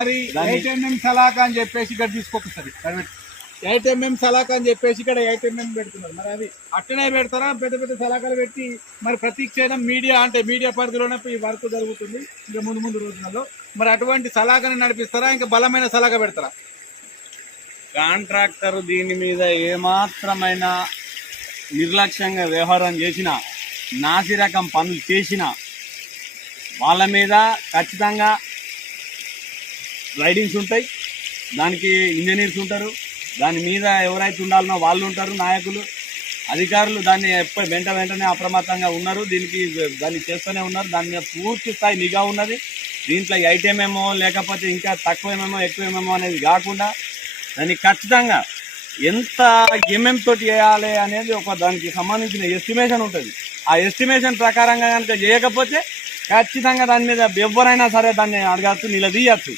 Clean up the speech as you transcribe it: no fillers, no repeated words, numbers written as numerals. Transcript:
మరి 8mm సలాకా అని చెప్పేసి ఇక్కడ తీసుకోకసారి 8mm సలాకా అని చెప్పేసి ఇక్కడ 8mm పెడుతున్నారు. మరి అది అట్టనే పెడతారా? పెద్ద పెద్ద సలాకాలు పెట్టి మరి ప్రతి క్షేత్రం మీడియా అంటే మీడియా పరిధిలోనే ఈ వర్క్ జరుగుతుంది ఇంకా ముందు ముందు రోజులలో. మరి అటువంటి సలాకాని నడిపిస్తారా, ఇంకా బలమైన సలాకా పెడతారా? కాంట్రాక్టర్ దీని మీద ఏమాత్రమైన నిర్లక్ష్యంగా వ్యవహారం చేసినా, నాసి రకం పనులు చేసినా వాళ్ళ మీద ఖచ్చితంగా రైడింగ్స్ ఉంటాయి. దానికి ఇంజనీర్స్ ఉంటారు, దాని మీద ఎవరైతే ఉండాలనో వాళ్ళు ఉంటారు, నాయకులు అధికారులు దాన్ని వెంటనే అప్రమత్తంగా ఉన్నారు. దాన్ని చేస్తూనే ఉన్నారు. దాని మీద పూర్తి స్థాయి నిఘా ఉన్నది. దీంట్లో 8mm లేకపోతే ఇంకా తక్కువేమేమో ఎక్కువేమేమో అనేది కాకుండా దానికి ఖచ్చితంగా ఎంత ఎంఎం తోటి చేయాలి అనేది దానికి సంబంధించిన ఎస్టిమేషన్ ఉంటుంది. ఆ ఎస్టిమేషన్ ప్రకారంగా కనుక చేయకపోతే ఖచ్చితంగా దాని మీద ఎవరైనా సరే దాన్ని అడగచ్చు, నిలదీయచ్చు.